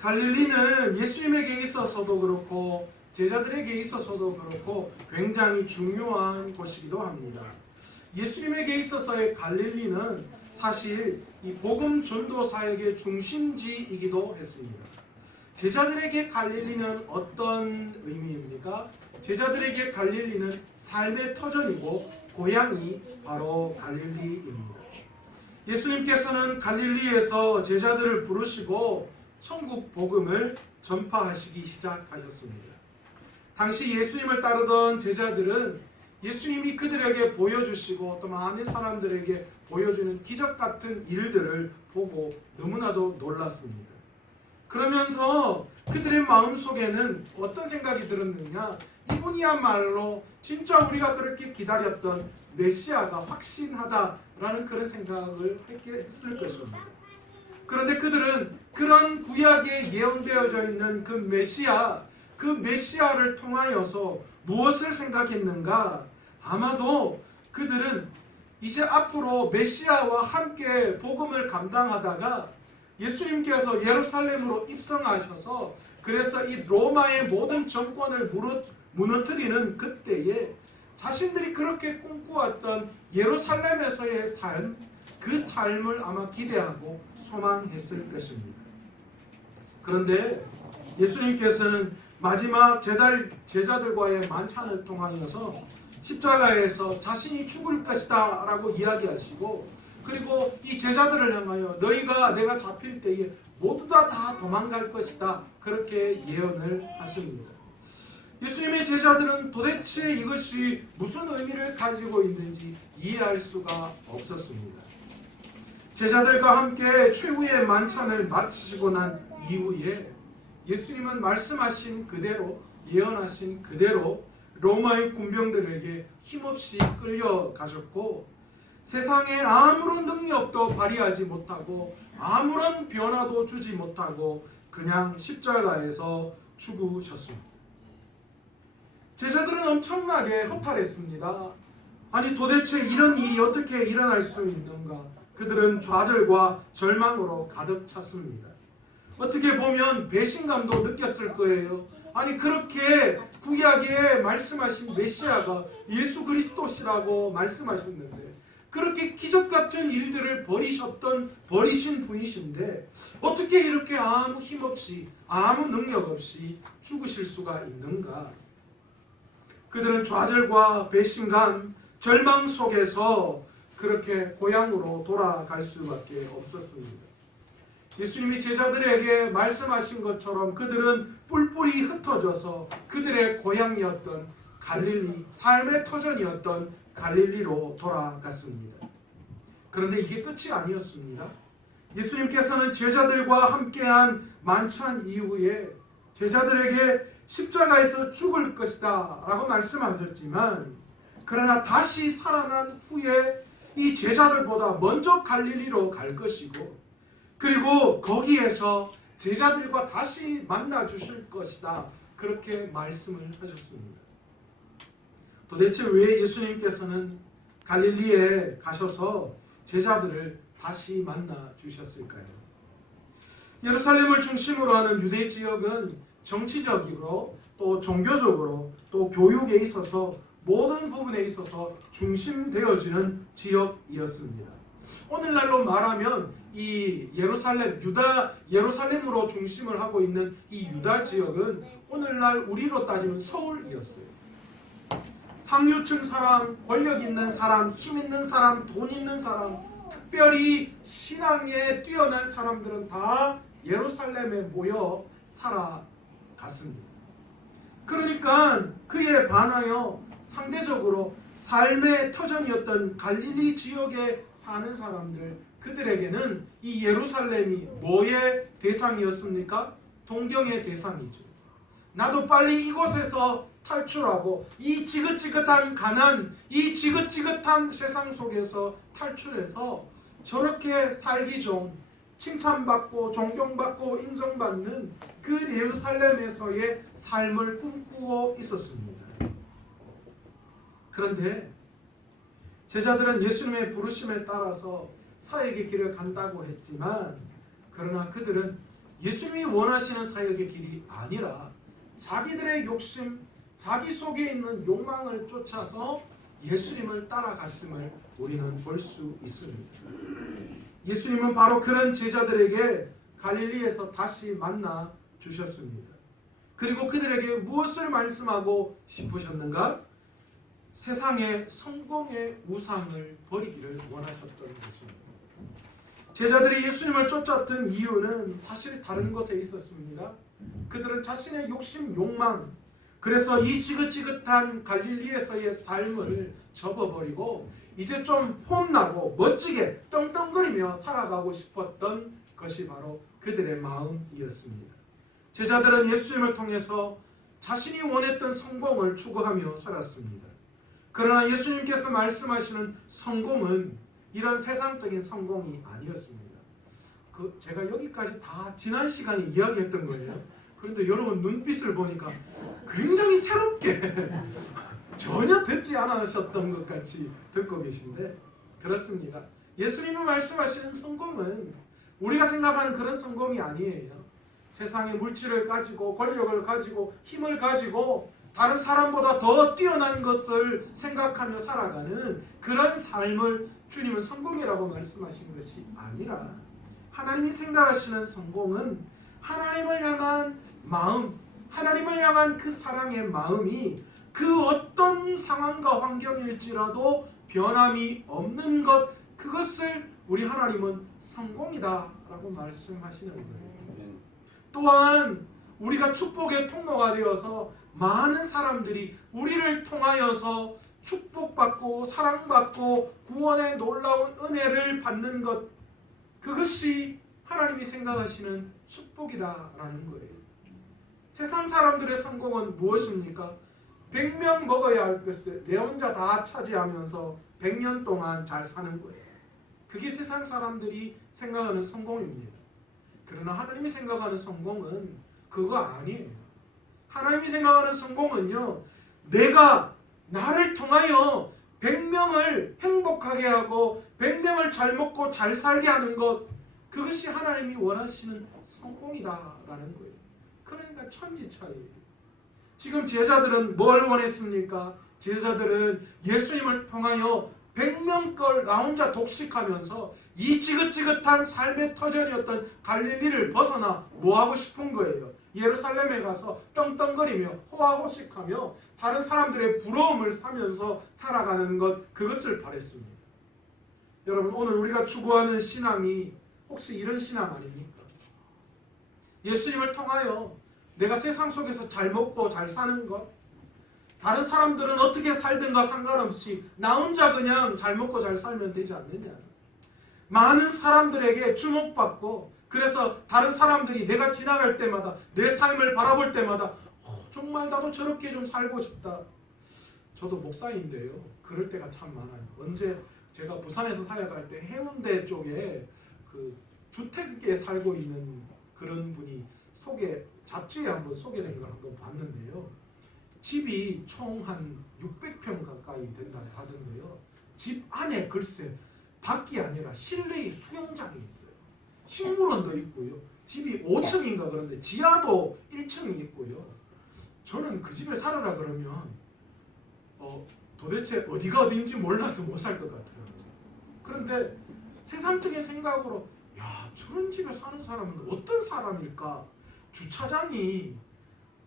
갈릴리는 예수님에게 있어서도 그렇고 제자들에게 있어서도 그렇고 굉장히 중요한 곳이기도 합니다. 예수님에게 있어서의 갈릴리는 사실 이 복음 전도 사역의 중심지이기도 했습니다. 제자들에게 갈릴리는 어떤 의미입니까? 제자들에게 갈릴리는 삶의 터전이고 고향이 바로 갈릴리입니다. 예수님께서는 갈릴리에서 제자들을 부르시고 천국 복음을 전파하시기 시작하셨습니다. 당시 예수님을 따르던 제자들은 예수님이 그들에게 보여주시고 또 많은 사람들에게 보여주는 기적 같은 일들을 보고 너무나도 놀랐습니다. 그러면서 그들의 마음속에는 어떤 생각이 들었느냐? 이분이야말로 진짜 우리가 그렇게 기다렸던 메시아가 확신하다라는 그런 생각을 했을 것입니다. 그런데 그들은 그런 구약에 예언되어져 있는 그 메시아를 통하여서 무엇을 생각했는가? 아마도 그들은 이제 앞으로 메시아와 함께 복음을 감당하다가 예수님께서 예루살렘으로 입성하셔서 그래서 이 로마의 모든 정권을 무너뜨리는 그때에 자신들이 그렇게 꿈꾸었던 예루살렘에서의 삶, 그 삶을 아마 기대하고 소망했을 것입니다. 그런데 예수님께서는 마지막 제자들과의 만찬을 통하여서 십자가에서 자신이 죽을 것이다 라고 이야기하시고, 그리고 이 제자들을 향하여 너희가 내가 잡힐 때에 모두 다 도망갈 것이다 그렇게 예언을 하십니다. 예수님의 제자들은 도대체 이것이 무슨 의미를 가지고 있는지 이해할 수가 없었습니다. 제자들과 함께 최후의 만찬을 마치시고 난 이후에 예수님은 말씀하신 그대로, 예언하신 그대로 로마의 군병들에게 힘없이 끌려가셨고, 세상에 아무런 능력도 발휘하지 못하고 아무런 변화도 주지 못하고 그냥 십자가에서 죽으셨습니다. 제자들은 엄청나게 허탈했습니다. 아니 도대체 이런 일이 어떻게 일어날 수 있는가? 그들은 좌절과 절망으로 가득 찼습니다. 어떻게 보면 배신감도 느꼈을 거예요. 아니 그렇게 구약에 말씀하신 메시아가 예수 그리스도시라고 말씀하셨는데 그렇게 기적 같은 일들을 버리신 분이신데 어떻게 이렇게 아무 힘 없이 아무 능력 없이 죽으실 수가 있는가? 그들은 좌절과 배신감, 절망 속에서 그렇게 고향으로 돌아갈 수밖에 없었습니다. 예수님이 제자들에게 말씀하신 것처럼 그들은 뿔뿔이 흩어져서 그들의 고향이었던 갈릴리, 삶의 터전이었던 갈릴리로 돌아갔습니다. 그런데 이게 끝이 아니었습니다. 예수님께서는 제자들과 함께한 만찬 이후에 제자들에게 십자가에서 죽을 것이다 라고 말씀하셨지만, 그러나 다시 살아난 후에 이 제자들보다 먼저 갈릴리로 갈 것이고, 그리고 거기에서 제자들과 다시 만나 주실 것이다 그렇게 말씀을 하셨습니다. 도대체 왜 예수님께서는 갈릴리에 가셔서 제자들을 다시 만나 주셨을까요? 예루살렘을 중심으로 하는 유대 지역은 정치적으로 또 종교적으로 또 교육에 있어서 모든 부분에 있어서 중심되어지는 지역이었습니다. 오늘날로 말하면 이 예루살렘으로 중심을 하고 있는 이 유다 지역은 오늘날 우리로 따지면 서울이었어요. 상류층 사람, 권력 있는 사람, 힘 있는 사람, 돈 있는 사람, 특별히 신앙에 뛰어난 사람들은 다 예루살렘에 모여 살아갔습니다. 그러니까 그에 반하여 상대적으로 삶의 터전이었던 갈릴리 지역에 사는 사람들, 그들에게는 이 예루살렘이 뭐의 대상이었습니까? 동경의 대상이죠. 나도 빨리 이곳에서 탈출하고 이 지긋지긋한 가난, 이 지긋지긋한 세상 속에서 탈출해서 저렇게 살기 좀 칭찬받고 존경받고 인정받는 그 예루살렘에서의 삶을 꿈꾸고 있었습니다. 그런데 제자들은 예수님의 부르심에 따라서 사역의 길을 간다고 했지만, 그러나 그들은 예수님이 원하시는 사역의 길이 아니라 자기들의 욕심, 자기 속에 있는 욕망을 쫓아서 예수님을 따라갔음을 우리는 볼 수 있습니다. 예수님은 바로 그런 제자들에게 갈릴리에서 다시 만나 주셨습니다. 그리고 그들에게 무엇을 말씀하고 싶으셨는가? 세상의 성공의 우상을 버리기를 원하셨던 것입니다. 제자들이 예수님을 쫓았던 이유는 사실 다른 것에 있었습니다. 그들은 자신의 욕심, 욕망, 그래서 이 지긋지긋한 갈릴리에서의 삶을 접어버리고 이제 좀 폼나고 멋지게 떵떵거리며 살아가고 싶었던 것이 바로 그들의 마음이었습니다. 제자들은 예수님을 통해서 자신이 원했던 성공을 추구하며 살았습니다. 그러나 예수님께서 말씀하시는 성공은 이런 세상적인 성공이 아니었습니다. 제가 여기까지 다 지난 시간에 이야기했던 거예요. 그런데 여러분 눈빛을 보니까 굉장히 새롭게 전혀 듣지 않으셨던 것 같이 듣고 계신데 그렇습니다. 예수님이 말씀하시는 성공은 우리가 생각하는 그런 성공이 아니에요. 세상의 물질을 가지고 권력을 가지고 힘을 가지고 다른 사람보다 더 뛰어난 것을 생각하며 살아가는 그런 삶을 주님은 성공이라고 말씀하시는 것이 아니라 하나님이 생각하시는 성공은 하나님을 향한 마음, 하나님을 향한 그 사랑의 마음이 그 어떤 상황과 환경일지라도 변함이 없는 것, 그것을 우리 하나님은 성공이다라고 말씀하시는 거예요. 또한 우리가 축복의 통로가 되어서 많은 사람들이 우리를 통하여서 축복받고 사랑받고 구원의 놀라운 은혜를 받는 것, 그것이 하나님이 생각하시는 축복이다라는 거예요. 세상 사람들의 성공은 무엇입니까? 100명 먹어야 할 것을 내 혼자 다 차지하면서 100년 동안 잘 사는 거예요. 그게 세상 사람들이 생각하는 성공입니다. 그러나 하나님이 생각하는 성공은 그거 아니에요. 하나님이 생각하는 성공은요, 내가 나를 통하여 100명을 행복하게 하고 100명을 잘 먹고 잘 살게 하는 것, 그것이 하나님이 원하시는 성공이다라는 거예요. 그러니까 천지차이예요. 지금 제자들은 뭘 원했습니까? 제자들은 예수님을 통하여 100명 걸 나 혼자 독식하면서 이 지긋지긋한 삶의 터전이었던 갈릴리를 벗어나 뭐 하고 싶은 거예요? 예루살렘에 가서 떵떵거리며 호화호식하며 다른 사람들의 부러움을 사면서 살아가는 것, 그것을 바랬습니다. 여러분, 오늘 우리가 추구하는 신앙이 혹시 이런 신앙 아닙니까? 예수님을 통하여 내가 세상 속에서 잘 먹고 잘 사는 것, 다른 사람들은 어떻게 살든가 상관없이 나 혼자 그냥 잘 먹고 잘 살면 되지 않느냐. 많은 사람들에게 주목받고, 그래서 다른 사람들이 내가 지나갈 때마다 내 삶을 바라볼 때마다 정말 나도 저렇게 좀 살고 싶다. 저도 목사인데요, 그럴 때가 참 많아요. 언제 제가 부산에서 사역할 때 해운대 쪽에 그 주택에 살고 있는 그런 분이 잡지에 한번 소개된 걸 한번 봤는데요. 집이 총 한 600평 가까이 된다고 하던데요. 집 안에 글쎄 밖이 아니라 실내에 수영장이 있어요. 식물원도 있고요. 집이 5층인가 그런데 지하도 1층이 있고요. 저는 그 집에 살아라 그러면 도대체 어디가 어딘지 몰라서 못 살 것 같아요. 그런데 세상적인 생각으로 야, 저런 집에 사는 사람은 어떤 사람일까? 주차장이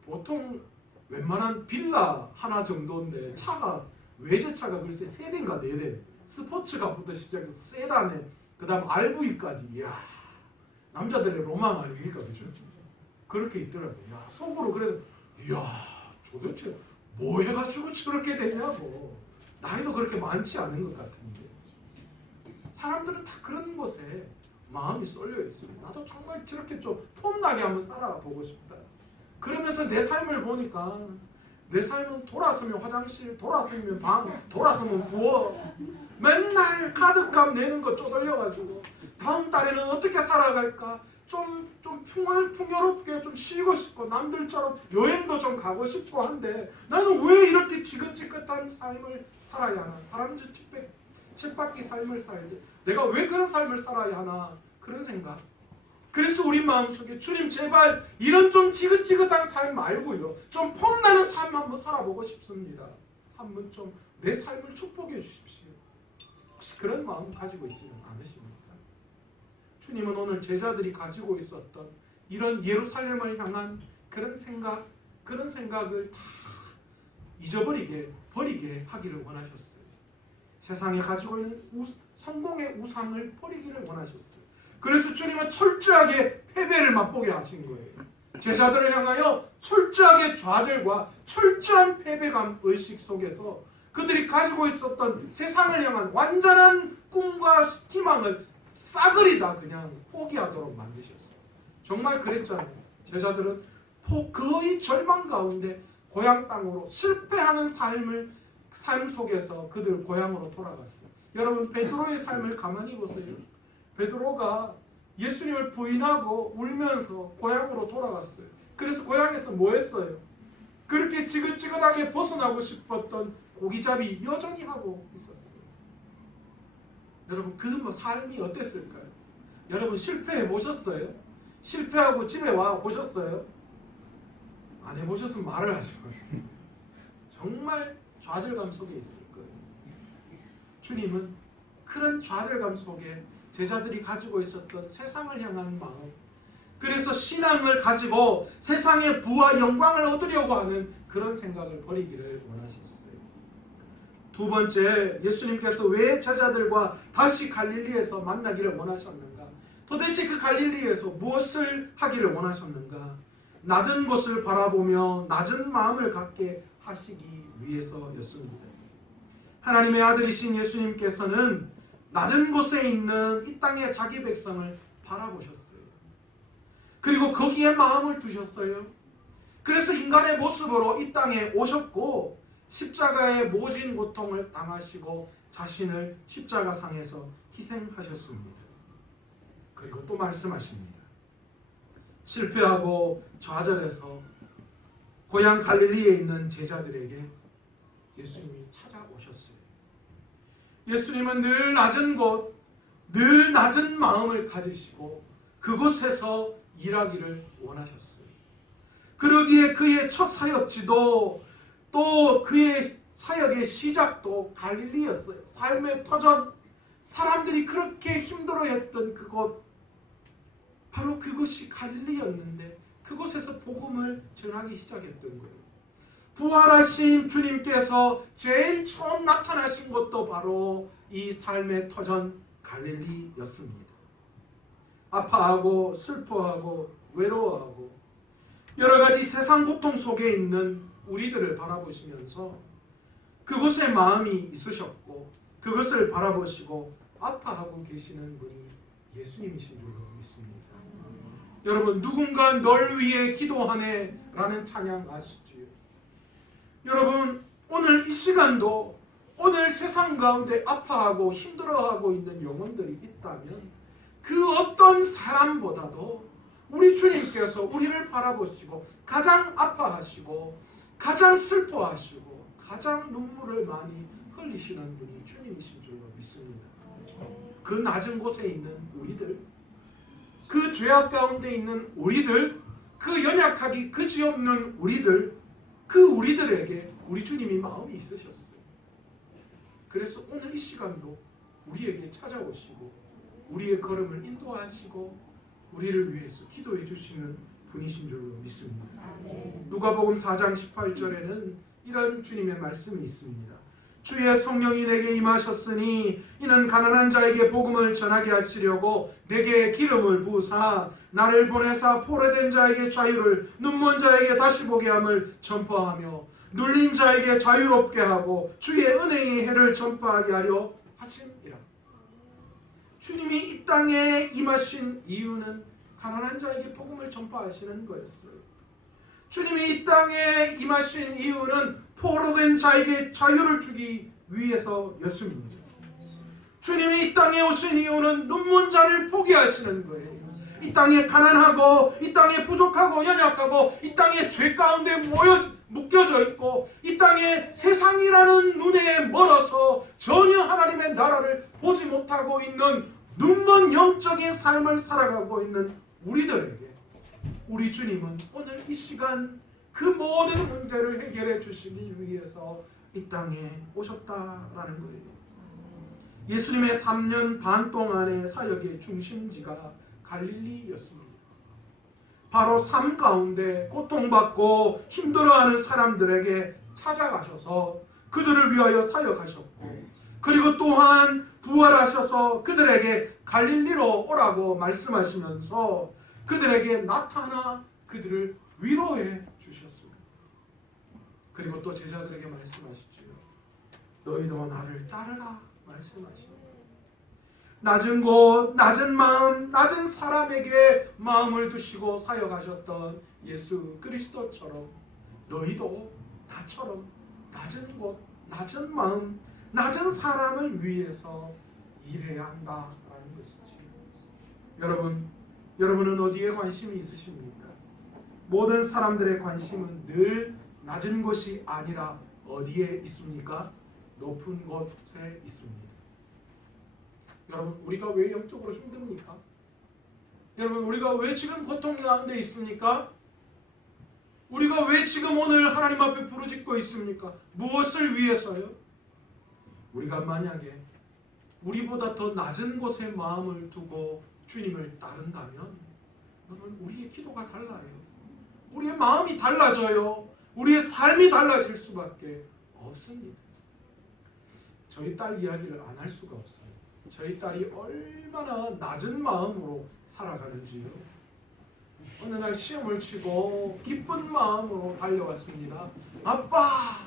보통 웬만한 빌라 하나 정도인데 차가 외제차가 글쎄 3대인가 4대, 스포츠카부터 시작해서 세단에 그 다음 RV까지. 이야, 남자들의 로망 아닙니까? 그죠? 그렇게 있더라고요. 야, 속으로 그래서 이야, 도대체 뭐 해가지고 저렇게 되냐고. 나이도 그렇게 많지 않은 것 같은데 사람들은 다 그런 곳에 마음이 쏠려 있습니다. 나도 정말 저렇게 좀 폼나게 한번 살아보고 싶다. 그러면서 내 삶을 보니까 내 삶은 돌아서면 화장실, 돌아서면 방, 돌아서면 부엌, 맨날 카드값 내는 거 쪼들려가지고 다음 달에는 어떻게 살아갈까? 좀 풍요롭게 좀 쉬고 싶고 남들처럼 여행도 좀 가고 싶고 한데 나는 왜 이렇게 지긋지긋한 삶을 살아야 하나? 다람쥐 쳇바퀴 삶을 살지 내가 왜 그런 삶을 살아야 하나? 그런 생각. 그래서 우리 마음속에 주님 제발 이런 좀 지긋지긋한 삶 말고요, 좀 폼나는 삶 한번 살아보고 싶습니다. 한번 좀 내 삶을 축복해 주십시오. 혹시 그런 마음 가지고 있지는 않으십니까? 주님은 오늘 제자들이 가지고 있었던 이런 예루살렘을 향한 그런 생각을 다 버리게 하기를 원하셨어요. 세상에 가지고 있는 성공의 우상을 버리기를 원하셨어요. 그래서 주님은 철저하게 패배를 맛보게 하신 거예요. 제자들을 향하여 철저하게 좌절과 철저한 패배감 의식 속에서 그들이 가지고 있었던 세상을 향한 완전한 꿈과 희망을 싸그리 다 그냥 포기하도록 만드셨어요. 정말 그랬잖아요. 제자들은 거의 절망 가운데 고향 땅으로 실패하는 삶 속에서 그들 고향으로 돌아갔어요. 여러분, 베드로의 삶을 가만히 보세요. 베드로가 예수님을 부인하고 울면서 고향으로 돌아갔어요. 그래서 고향에서 뭐 했어요? 그렇게 지긋지긋하게 벗어나고 싶었던 고기잡이 여전히 하고 있었어요. 여러분, 그 삶이 어땠을까요? 여러분, 실패해 보셨어요? 실패하고 집에 와 보셨어요? 안 해보셨으면 말을 하지 마세요. 정말 좌절감 속에 있을 거예요. 주님은 그런 좌절감 속에 제자들이 가지고 있었던 세상을 향한 마음, 그래서 신앙을 가지고 세상의 부와 영광을 얻으려고 하는 그런 생각을 버리기를 원하셨어요. 두 번째, 예수님께서 왜 제자들과 다시 갈릴리에서 만나기를 원하셨는가? 도대체 그 갈릴리에서 무엇을 하기를 원하셨는가? 낮은 곳을 바라보며 낮은 마음을 갖게 하시기 위해서였습니다. 하나님의 아들이신 예수님께서는 낮은 곳에 있는 이 땅의 자기 백성을 바라보셨어요. 그리고 거기에 마음을 두셨어요. 그래서 인간의 모습으로 이 땅에 오셨고 십자가의 모진 고통을 당하시고 자신을 십자가상에서 희생하셨습니다. 그리고 또 말씀하십니다. 실패하고 좌절해서 고향 갈릴리에 있는 제자들에게 예수님이 찾아오셨어요. 예수님은 늘 낮은 곳, 늘 낮은 마음을 가지시고 그곳에서 일하기를 원하셨어요. 그러기에 그의 첫 사역지도 또 그의 사역의 시작도 갈릴리였어요. 삶의 터전, 사람들이 그렇게 힘들어했던 그곳, 바로 그것이 갈릴리였는데 그곳에서 복음을 전하기 시작했던 거예요. 부활하신 주님께서 제일 처음 나타나신 것도 바로 이 삶의 터전 갈릴리였습니다. 아파하고 슬퍼하고 외로워하고 여러 가지 세상 고통 속에 있는 우리들을 바라보시면서 그곳에 마음이 있으셨고 그것을 바라보시고 아파하고 계시는 분이 예수님이신 줄로 믿습니다. 여러분, 누군가 널 위해 기도하네 라는 찬양 아시지요? 여러분, 오늘 이 시간도 오늘 세상 가운데 아파하고 힘들어하고 있는 영혼들이 있다면 그 어떤 사람보다도 우리 주님께서 우리를 바라보시고 가장 아파하시고 가장 슬퍼하시고 가장 눈물을 많이 흘리시는 분이 주님이신 줄로 믿습니다. 그 낮은 곳에 있는 우리들, 그 죄악 가운데 있는 우리들, 그 연약하기 그지없는 우리들, 그 우리들에게 우리 주님이 마음이 있으셨어요. 그래서 오늘 이 시간도 우리에게 찾아오시고 우리의 걸음을 인도하시고 우리를 위해서 기도해 주시는 분이신 줄로 믿습니다. 누가복음 4장 18절에는 이런 주님의 말씀이 있습니다. 주의 성령이 내게 임하셨으니 이는 가난한 자에게 복음을 전하게 하시려고 내게 기름을 부으사 나를 보내사 포로된 자에게 자유를, 눈먼 자에게 다시 보게 함을 전파하며 눌린 자에게 자유롭게 하고 주의 은혜의 해를 전파하게 하려 하심이라. 주님이 이 땅에 임하신 이유는 가난한 자에게 복음을 전파하시는 거였어요. 주님이 이 땅에 임하신 이유는 포로된 자에게 자유를 주기 위해서였습니다. 주님이 이 땅에 오신 이유는 눈먼 자를 보게 하시는 거예요. 이 땅에 가난하고 이 땅에 부족하고 연약하고 이 땅에 죄 가운데 묶여져 있고 이 땅에 세상이라는 눈에 멀어서 전혀 하나님의 나라를 보지 못하고 있는 눈먼 영적인 삶을 살아가고 있는 우리들에게 우리 주님은 오늘 이 시간 그 모든 문제를 해결해 주시기 위해서 이 땅에 오셨다라는 거예요. 예수님의 3년 반 동안의 사역의 중심지가 갈릴리였습니다. 바로 삶 가운데 고통받고 힘들어하는 사람들에게 찾아가셔서 그들을 위하여 사역하셨고, 그리고 또한 부활하셔서 그들에게 갈릴리로 오라고 말씀하시면서 그들에게 나타나 그들을 위로해 주셨습니다. 그리고 또 제자들에게 말씀하시죠. 너희도 나를 따르라 말씀하십니다. 낮은 곳, 낮은 마음, 낮은 사람에게 마음을 두시고 사역하셨던 예수 그리스도처럼 너희도 나처럼 낮은 곳, 낮은 마음, 낮은 사람을 위해서 일해야 한다라는 것이지. 여러분은 어디에 관심이 있으십니까? 모든 사람들의 관심은 늘 낮은 곳이 아니라 어디에 있습니까? 높은 곳에 있습니다. 여러분, 우리가 왜 영적으로 힘듭니까? 여러분, 우리가 왜 지금 고통 가운데 있습니까? 우리가 왜 지금 오늘 하나님 앞에 부르짖고 있습니까? 무엇을 위해서요? 우리가 만약에 우리보다 더 낮은 곳에 마음을 두고 주님을 따른다면 여러분, 우리의 기도가 달라요. 우리의 마음이 달라져요. 우리의 삶이 달라질 수밖에 없습니다. 저희 딸 이야기를 안 할 수가 없어요. 저희 딸이 얼마나 낮은 마음으로 살아가는지요. 어느 날 시험을 치고 기쁜 마음으로 달려왔습니다. 아빠,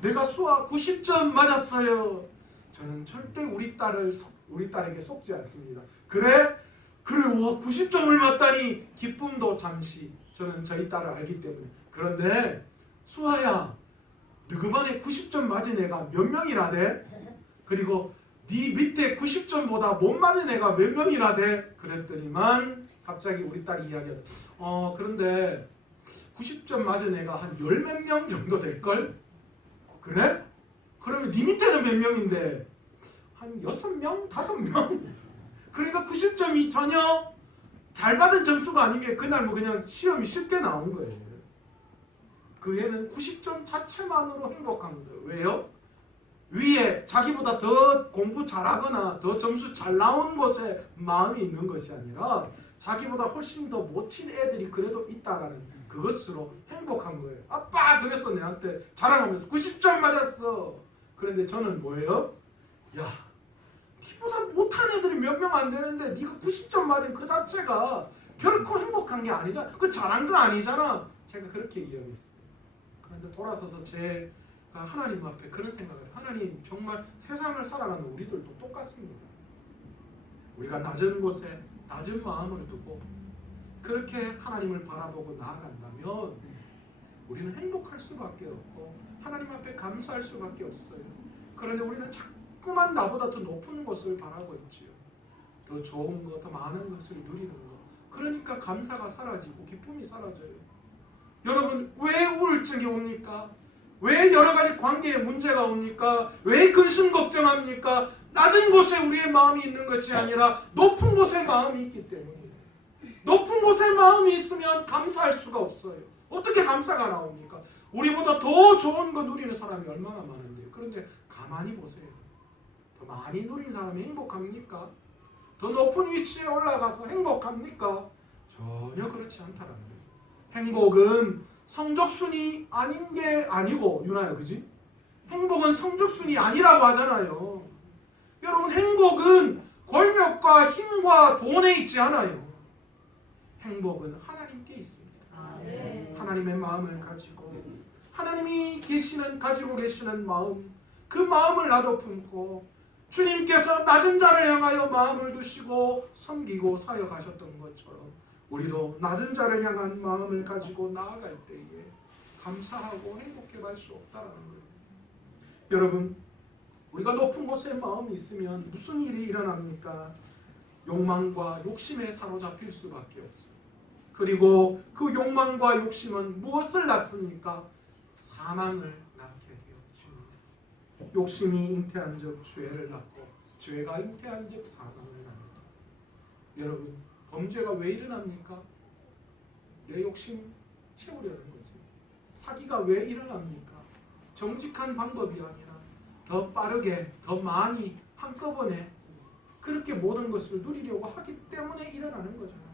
내가 수학 90점 맞았어요. 저는 절대 우리 딸에게 속지 않습니다. 그래? 와, 90점을 맞다니. 기쁨도 잠시. 저는 저희 딸을 알기 때문에. 그런데 수아야, 너그 반에 90점 맞은 애가 몇 명이나 돼? 그리고 네 밑에 90점보다 못 맞은 애가 몇 명이나 돼? 그랬더니만 갑자기 우리 딸이 이야기하다. 그런데 90점 맞은 애가 한 10몇 명 정도 될걸? 그래? 그러면 네 밑에는 몇 명인데? 한 6명? 5명? 그러니까 90점이 전혀 잘 받은 점수가 아닌 게 그날 뭐 그냥 시험이 쉽게 나온 거예요. 그 애는 90점 자체만으로 행복한 거예요. 왜요? 위에 자기보다 더 공부 잘하거나 더 점수 잘 나온 곳에 마음이 있는 것이 아니라 자기보다 훨씬 더 못친 애들이 그래도 있다라는 그것으로 행복한 거예요. 아빠, 그래서 내한테 자랑하면서 90점 맞았어. 그런데 저는 뭐예요? 야, 니보다 못한 애들이 몇 명 안 되는데 네가 90점 맞은 그 자체가 결코 행복한 게 아니잖아. 그 잘한 거 아니잖아. 제가 그렇게 이야기했어요. 그런데 돌아서서 제가 하나님 앞에 그런 생각을 해요. 하나님, 정말 세상을 살아가는 우리들도 똑같습니다. 우리가 낮은 곳에 낮은 마음을 두고 그렇게 하나님을 바라보고 나아간다면 우리는 행복할 수밖에 없고 하나님 앞에 감사할 수밖에 없어요. 그런데 우리는 자꾸만 나보다 더 높은 것을 바라고 있지요. 더 좋은 것, 더 많은 것을 누리는 것. 그러니까 감사가 사라지고 기쁨이 사라져요. 여러분, 왜 우울증이 옵니까? 왜 여러 가지 관계에 문제가 옵니까? 왜 근심 걱정합니까? 낮은 곳에 우리의 마음이 있는 것이 아니라 높은 곳에 마음이 있기 때문이에요. 높은 곳에 마음이 있으면 감사할 수가 없어요. 어떻게 감사가 나옵니까? 우리보다 더 좋은 거 누리는 사람이 얼마나 많은데요. 그런데 가만히 보세요. 더 많이 누린 사람이 행복합니까? 더 높은 위치에 올라가서 행복합니까? 전혀 그렇지 않다는 거예요. 행복은 성적순이 아닌 게 아니고, 유나야, 그지? 행복은 성적순이 아니라고 하잖아요. 여러분, 행복은 권력과 힘과 돈에 있지 않아요. 행복은 하나님께 있습니다. 하나님의 마음을 가지고 하나님이 가지고 계시는 마음, 그 마음을 나도 품고 주님께서 낮은 자를 향하여 마음을 두시고 섬기고 사역하셨던 것처럼 우리도 낮은 자를 향한 마음을 가지고 나아갈 때에 감사하고 행복해 갈 수 없다는 거예요. 여러분, 우리가 높은 곳에 마음이 있으면 무슨 일이 일어납니까? 욕망과 욕심에 사로잡힐 수밖에 없어요. 그리고 그 욕망과 욕심은 무엇을 낳습니까? 사망을 낳게 되어집니다. 욕심이 잉태한 적 죄를 낳고 죄가 잉태한 적 사망을 낳는다. 여러분, 범죄가 왜 일어납니까? 내 욕심 채우려는 거지. 사기가 왜 일어납니까? 정직한 방법이 아니라 더 빠르게, 더 많이, 한꺼번에 그렇게 모든 것을 누리려고 하기 때문에 일어나는 거잖아요.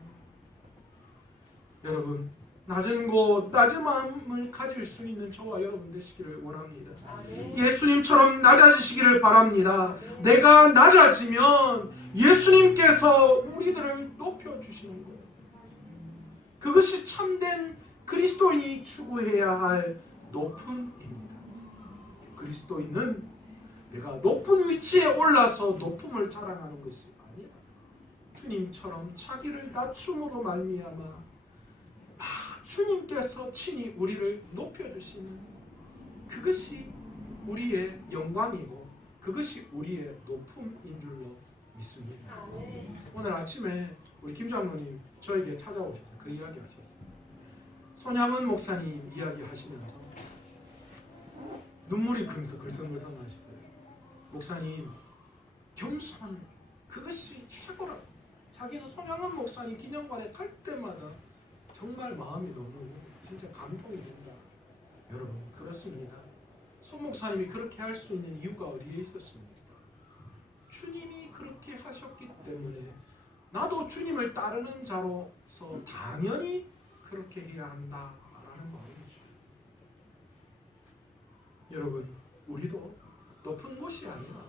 여러분, 낮은 곳, 낮은 마음을 가질 수 있는 저와 여러분 되시기를 원합니다. 예수님처럼 낮아지시기를 바랍니다. 내가 낮아지면 예수님께서 우리들을 높여주시는 거예요. 그것이 참된 그리스도인이 추구해야 할 높음입니다. 그리스도인은 내가 높은 위치에 올라서 높음을 자랑하는 것이 아니라 주님처럼 자기를 낮춤으로 말미암아 주님께서 친히 우리를 높여주시는 그것이 우리의 영광이고 그것이 우리의 높음인 줄로 믿습니다. 오늘 아침에 우리 김 장로님 저에게 찾아오셔서 그 이야기 하셨어요. 손양은 목사님 이야기 하시면서 눈물이 글썽글썽 하시더라고요. 목사님 겸손 그것이 최고라고. 자기는 손양은 목사님 기념관에 갈 때마다 정말 마음이 너무 진짜 감동이 된다. 여러분 그렇습니다. 손 목사님이 그렇게 할 수 있는 이유가 어디에 있었습니까? 주님이 그렇게 하셨기 때문에 나도 주님을 따르는 자로서 당연히 그렇게 해야 한다라는 마음이죠. 여러분 우리도 높은 곳이 아니라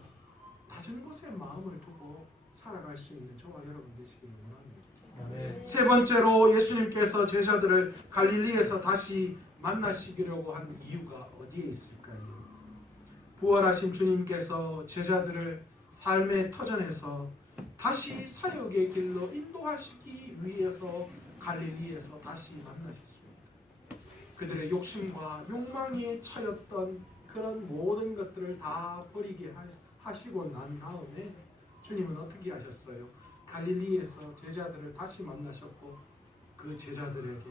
낮은 곳에 마음을 두고 살아갈 수 있는 저와 여러분 되시기를 원합니다. 세 번째로 예수님께서 제자들을 갈릴리에서 다시 만나시려고 한 이유가 어디에 있을까요? 부활하신 주님께서 제자들을 삶의 터전에서 다시 사역의 길로 인도하시기 위해서 갈릴리에서 다시 만나셨습니다. 그들의 욕심과 욕망에 차였던 그런 모든 것들을 다 버리게 하시고 난 다음에 주님은 어떻게 하셨어요? 갈릴리에서 제자들을 다시 만나셨고 그 제자들에게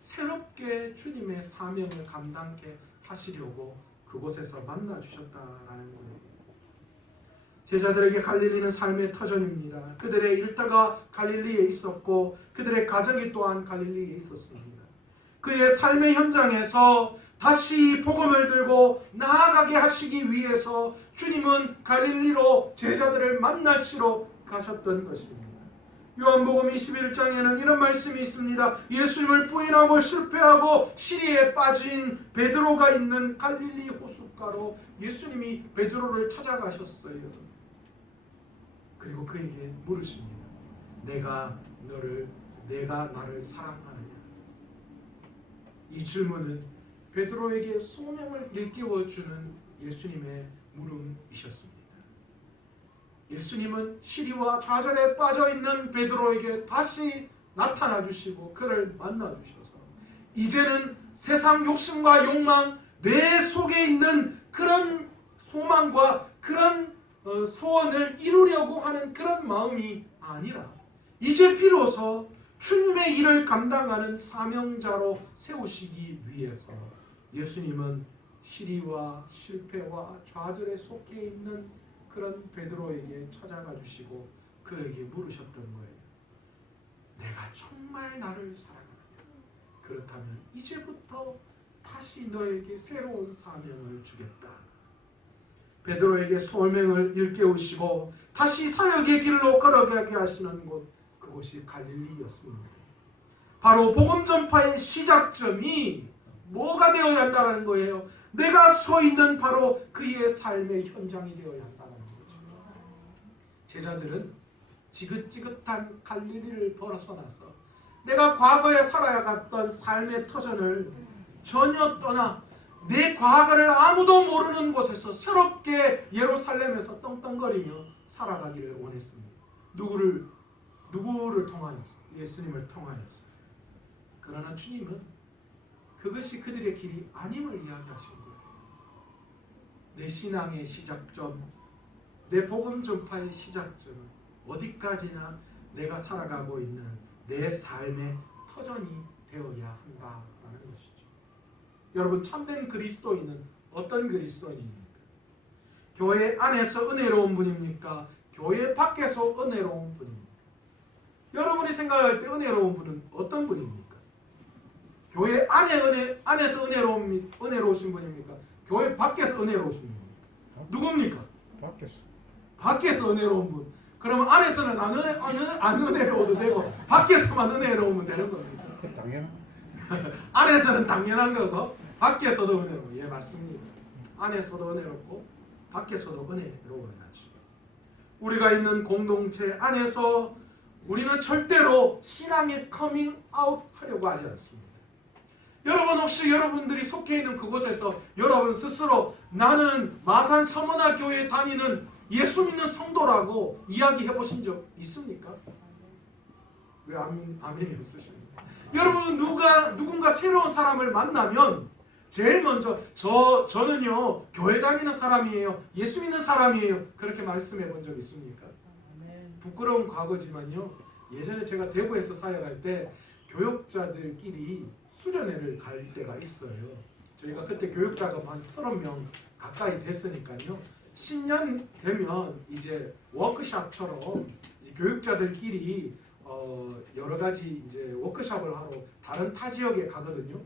새롭게 주님의 사명을 감당케 하시려고 그곳에서 만나 주셨다라는 거예요. 제자들에게 갈릴리는 삶의 터전입니다. 그들의 일터가 갈릴리에 있었고 그들의 가정이 또한 갈릴리에 있었습니다. 그의 삶의 현장에서 다시 복음을 들고 나아가게 하시기 위해서 주님은 갈릴리로 제자들을 만나시러 가셨던 것입니다. 요한복음 21장에는 이런 말씀이 있습니다. 예수님을 부인하고 실패하고 시리에 빠진 베드로가 있는 갈릴리 호숫가로 예수님이 베드로를 찾아가셨어요. 그리고 그에게 물으십니다. 내가 나를 사랑하느냐? 이 질문은 베드로에게 소명을 일깨워주는 예수님의 물음이셨습니다. 예수님은 시리와 좌절에 빠져있는 베드로에게 다시 나타나 주시고 그를 만나 주셔서 이제는 세상 욕심과 욕망 내 속에 있는 그런 소망과 그런 소원을 이루려고 하는 그런 마음이 아니라 이제 비로소 주님의 일을 감당하는 사명자로 세우시기 위해서 예수님은 시리와 실패와 좌절에 속해 있는 그런 베드로에게 찾아가 주시고 그에게 물으셨던 거예요. 내가 정말 나를 사랑하느냐? 그렇다면 이제부터 다시 너에게 새로운 사명을 주겠다. 베드로에게 소명을 일깨우시고 다시 사역의 길로 걸어가게 하시는 곳, 그곳이 갈릴리였습니다. 바로 복음 전파의 시작점이 뭐가 되어야 한다는 거예요? 내가 서 있는 바로 그의 삶의 현장이 되어야 한다는 거죠. 제자들은 지긋지긋한 갈릴리를 벗어나서 내가 과거에 살아갔던 삶의 터전을 전혀 떠나 내 과거를 아무도 모르는 곳에서 새롭게 예루살렘에서 떵떵거리며 살아가기를 원했습니다. 누구를 통하여서? 예수님을 통하여서. 그러나 주님은 그것이 그들의 길이 아님을 이야기하신 거예요. 내 신앙의 시작점, 내 복음 전파의 시작점은 어디까지나 내가 살아가고 있는 내 삶의 터전이 되어야 한다라는 것이죠. 여러분 참된 그리스도인은 어떤 그리스도인입니까? 교회 안에서 은혜로운 분입니까? 교회 밖에서 은혜로운 분입니까? 여러분이 생각할 때 은혜로운 분은 어떤 분입니까? 교회 안에서 은혜로우신 분입니까? 교회 밖에서 은혜로우신 분입니까? 누굽니까? 밖에서 은혜로운 분. 그러면 안에서는 안 은혜로워도 되고 밖에서만 은혜로우면 되는 겁니다. 당연. 안에서는 당연한 거고 밖에서도 은혜로워. 예, 맞습니다. 안에서도 은혜롭고 밖에서도 은혜로워야지. 우리가 있는 공동체 안에서 우리는 절대로 신앙의 커밍 아웃 하려고 하지 않습니다. 여러분 혹시 여러분들이 속해 있는 그곳에서 여러분 스스로 나는 마산 서문화 교회에 다니는 예수 믿는 성도라고 이야기해 보신 적 있습니까? 왜 아멘이 없으십니까? 여러분 누군가 새로운 사람을 만나면 제일 먼저 저는요 교회 다니는 사람이에요. 예수 믿는 사람이에요. 그렇게 말씀해 본 적 있습니까? 부끄러운 과거지만요. 예전에 제가 대구에서 사역할 때 교육자들끼리 수련회를 갈 때가 있어요. 저희가 그때 교육자가 한 30명 가까이 됐으니까요. 10년 되면 이제 워크숍처럼 이제 교육자들끼리 여러 가지 이제 워크숍을 하러 다른 타 지역에 가거든요.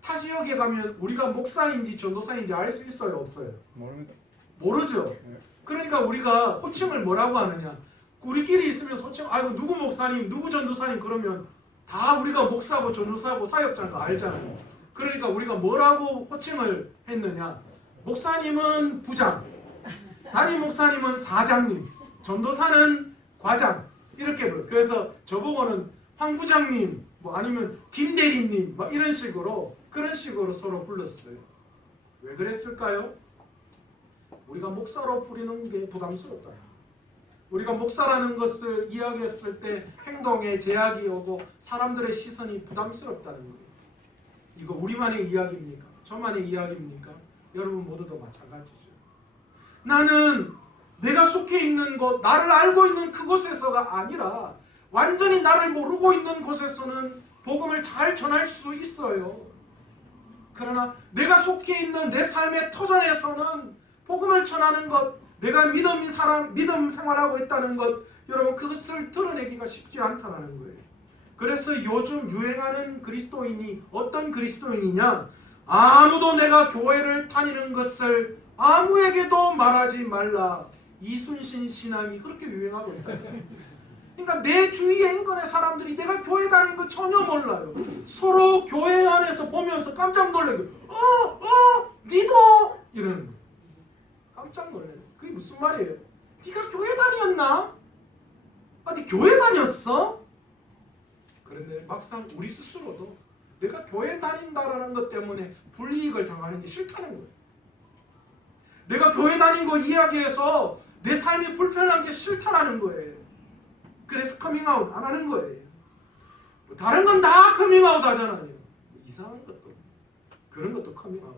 타 지역에 가면 우리가 목사인지 전도사인지 알 수 있어요, 없어요? 모르죠. 그러니까 우리가 호칭을 뭐라고 하느냐? 우리끼리 있으면 호칭, 아이고 누구 목사님, 누구 전도사님 그러면 다 우리가 목사고 전도사고 사역자인 거 알잖아요. 그러니까 우리가 뭐라고 호칭을 했느냐? 목사님은 부장, 담임 목사님은 사장님, 전도사는 과장 이렇게 불러요. 그래서 저보고는 황 부장님, 뭐 아니면 김 대리님, 막 이런 식으로 그런 식으로 서로 불렀어요. 왜 그랬을까요? 우리가 목사로 부르는 게 부담스럽다. 우리가 목사라는 것을 이야기했을 때 행동에 제약이 오고 사람들의 시선이 부담스럽다는 거예요. 이거 우리만의 이야기입니까? 저만의 이야기입니까? 여러분 모두도 마찬가지죠. 나는 내가 속해 있는 곳, 나를 알고 있는 그곳에서가 아니라 완전히 나를 모르고 있는 곳에서는 복음을 잘 전할 수 있어요. 그러나 내가 속해 있는 내 삶의 터전에서는 복음을 전하는 것, 내가 믿음 생활하고 있다는 것, 여러분 그것을 드러내기가 쉽지 않다는 거예요. 그래서 요즘 유행하는 그리스도인이 어떤 그리스도인이냐? 아무도 내가 교회를 다니는 것을 아무에게도 말하지 말라. 이순신 신앙이 그렇게 유행하고 있다. 그러니까 내 주위의 인근의 사람들이 내가 교회 다니는 거 전혀 몰라요. 서로 교회 안에서 보면서 깜짝 놀래고 니도 이러는 거예요. 깜짝 놀래요. 그게 무슨 말이에요? 네가 교회 다녔나? 네 교회 다녔어? 그런데 막상 우리 스스로도 내가 교회 다닌다라는 것 때문에 불이익을 당하는 게 싫다는 거예요. 내가 교회 다닌 거 이야기해서 내 삶이 불편한 게 싫다라는 거예요. 그래서 커밍아웃 안 하는 거예요. 다른 건 다 커밍아웃 하잖아요. 이상한 것도 그런 것도 커밍아웃.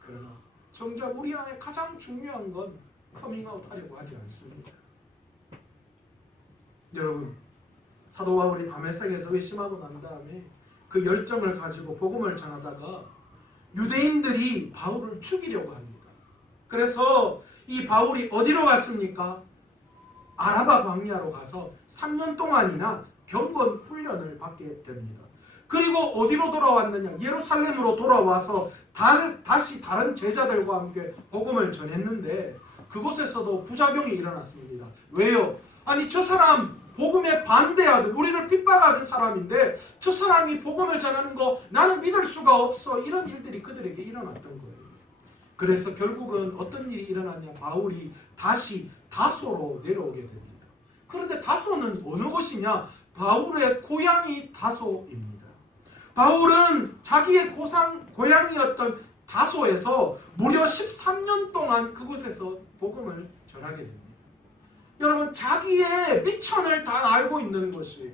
그러나 정작 우리 안에 가장 중요한 건 커밍아웃 하려고 하지 않습니다. 여러분 사도 바울이 다메섹에서 의심하고 난 다음에 그 열정을 가지고 복음을 전하다가 유대인들이 바울을 죽이려고 합니다. 그래서 이 바울이 어디로 갔습니까? 아라바 광야로 가서 3년 동안이나 경건 훈련을 받게 됩니다. 그리고 어디로 돌아왔느냐? 예루살렘으로 돌아와서 다시 다른 제자들과 함께 복음을 전했는데 그곳에서도 부작용이 일어났습니다. 왜요? 아니 저 사람 복음에 반대하던 우리를 핍박하던 사람인데 저 사람이 복음을 전하는 거 나는 믿을 수가 없어. 이런 일들이 그들에게 일어났던 거예요. 그래서 결국은 어떤 일이 일어났냐? 바울이 다시 다소로 내려오게 됩니다. 그런데 다소는 어느 곳이냐? 바울의 고향이 다소입니다. 바울은 자기의 고향이었던 다소에서 무려 13년 동안 그곳에서 복음을 전하게 됩니다. 여러분 자기의 미천을 다 알고 있는 것이에요.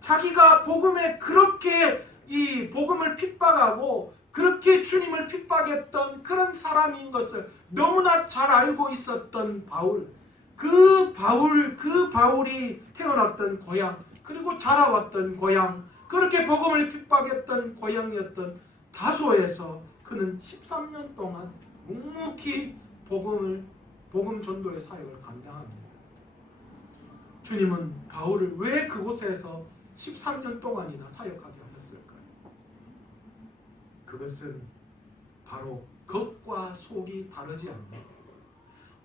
자기가 복음에 그렇게 이 복음을 핍박하고 그렇게 주님을 핍박했던 그런 사람인 것을 너무나 잘 알고 있었던 바울. 그 바울이 태어났던 고향 그리고 자라왔던 고향 그렇게 복음을 핍박했던 고향이었던 다소에서 그는 13년 동안 묵묵히 복음 전도의 사역을 감당합니다. 주님은 바울을 왜 그곳에서 13년 동안이나 사역하게 하셨을까요? 그것은 바로 겉과 속이 다르지 않는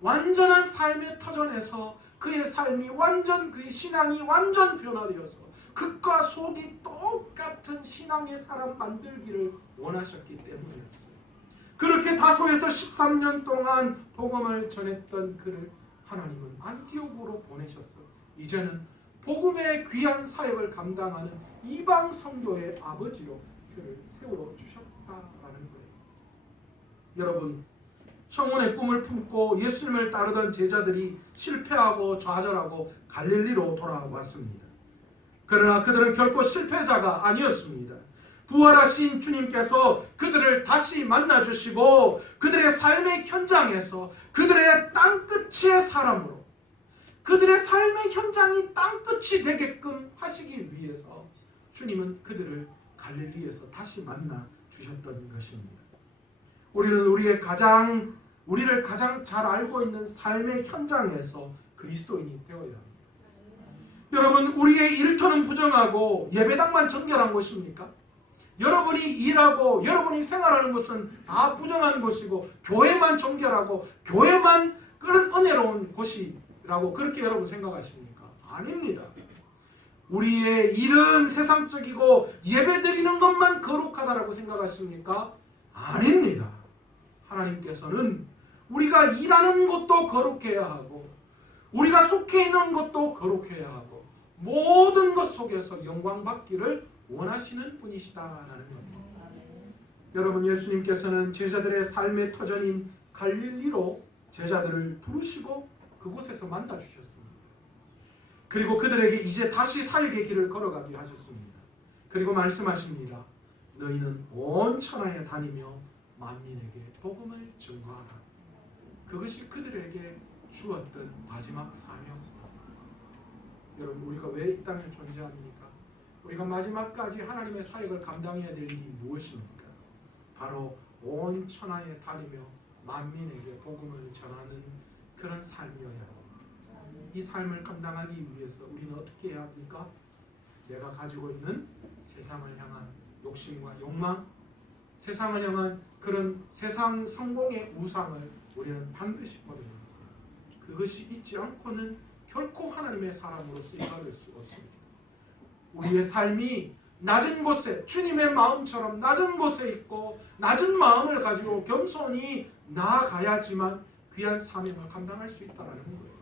완전한 삶의 터전에서 그의 삶이 완전, 그의 신앙이 완전 변화되어서 겉과 속이 똑같은 신앙의 사람 만들기를 원하셨기 때문이었어요. 그렇게 다소에서 13년 동안 복음을 전했던 그를 하나님은 안디옥으로 보내셨어요. 이제는 복음의 귀한 사역을 감당하는 이방 선교의 아버지로 그를 세워주셨다라는 거예요. 여러분, 청혼의 꿈을 품고 예수님을 따르던 제자들이 실패하고 좌절하고 갈릴리로 돌아왔습니다. 그러나 그들은 결코 실패자가 아니었습니다. 부활하신 주님께서 그들을 다시 만나주시고 그들의 삶의 현장에서 그들의 땅끝의 사람으로 그들의 삶의 현장이 땅끝이 되게끔 하시기 위해서 주님은 그들을 갈릴리에서 다시 만나 주셨던 것입니다. 우리는 우리를 가장 잘 알고 있는 삶의 현장에서 그리스도인이 되어야 합니다. 여러분, 우리의 일터는 부정하고 예배당만 정결한 곳입니까? 여러분이 일하고 여러분이 생활하는 것은 다 부정한 곳이고 교회만 정결하고 교회만 그런 은혜로운 곳이라고 그렇게 여러분 생각하십니까? 아닙니다. 우리의 일은 세상적이고 예배드리는 것만 거룩하다라고 생각하십니까? 아닙니다. 하나님께서는 우리가 일하는 것도 거룩해야 하고 우리가 속해 있는 것도 거룩해야 하고 모든 것 속에서 영광 받기를 원하시는 분이시다라는 겁니다. 여러분, 예수님께서는 제자들의 삶의 터전인 갈릴리로 제자들을 부르시고 그곳에서 만나 주셨습니다. 그리고 그들에게 이제 다시 사역의 길을 걸어가게 하셨습니다. 그리고 말씀하십니다. 너희는 온 천하에 다니며 만민에게 복음을 전하라. 그것이 그들에게 주었던 마지막 사명입니다. 여러분, 우리가 왜 이 땅에 존재합니까? 우리가 마지막까지 하나님의 사역을 감당해야 될 일이 무엇입니까? 바로 온 천하에 다니며 만민에게 복음을 전하는 그런 삶이어야 합니다. 이 삶을 감당하기 위해서 우리는 어떻게 해야 합니까? 내가 가지고 있는 세상을 향한 욕심과 욕망, 세상을 향한 그런 세상 성공의 우상을 우리는 반드시 버려야 합니다. 그것이 있지 않고는 결코 하나님의 사람으로 쓰임받을 수 없습니다. 우리의 삶이 낮은 곳에 주님의 마음처럼 낮은 곳에 있고 낮은 마음을 가지고 겸손히 나아가야지만 귀한 사명을 감당할 수 있다는 거예요.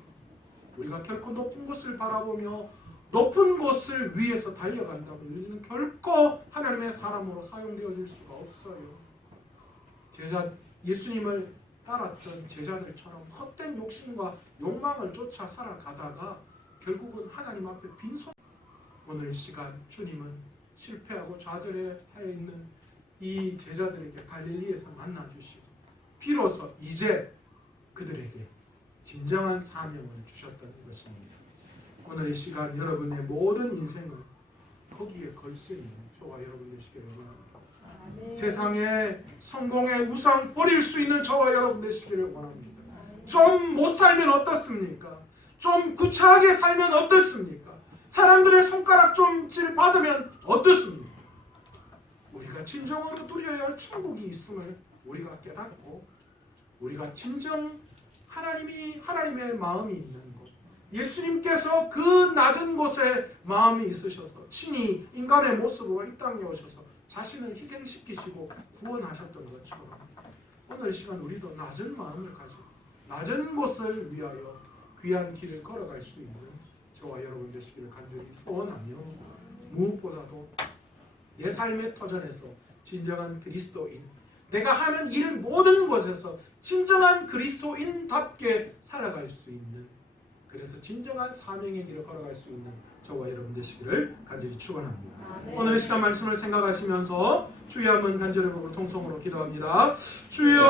우리가 결코 높은 곳을 바라보며 높은 곳을 위해서 달려간다고 우리는 결코 하나님의 사람으로 사용되어질 수가 없어요. 예수님을 따랐던 제자들처럼 헛된 욕심과 욕망을 쫓아 살아가다가 결국은 하나님 앞에 빈손. 오늘 시간 주님은 실패하고 좌절해 있는 이 제자들에게 갈릴리에서 만나주시고 비로소 이제 그들에게 진정한 사명을 주셨던 것입니다. 오늘 이 시간 여러분의 모든 인생을 거기에 걸 수 있는 저와 여러분 되시기를 원합니다. 세상의 성공의 우상 버릴 수 있는 저와 여러분 되시기를 원합니다. 좀 못 살면 어떻습니까? 좀 구차하게 살면 어떻습니까? 사람들의 손가락 좀질 받으면 어떻습니까? 우리가 진정으로 누려야 할 천국이 있음을 우리가 깨닫고 우리가 진정 하나님의 마음이 있는 곳, 예수님께서 그 낮은 곳에 마음이 있으셔서 친히 인간의 모습으로 이 땅에 오셔서 자신을 희생시키시고 구원하셨던 것처럼 오늘 시간 우리도 낮은 마음을 가지고 낮은 곳을 위하여 귀한 길을 걸어갈 수 있는 저와 여러분 되시기를 간절히 소원하며 무엇보다도 내 삶의 터전에서 진정한 그리스도인, 내가 하는 일 모든 곳에서 진정한 그리스도인답게 살아갈 수 있는, 그래서 진정한 사명의 길을 걸어갈 수 있는 저와 여러분 되시기를 간절히 축원합니다. 오늘 시간 말씀을 생각하시면서 주여 한번 간절히 부르고 통성으로 기도합니다. 주여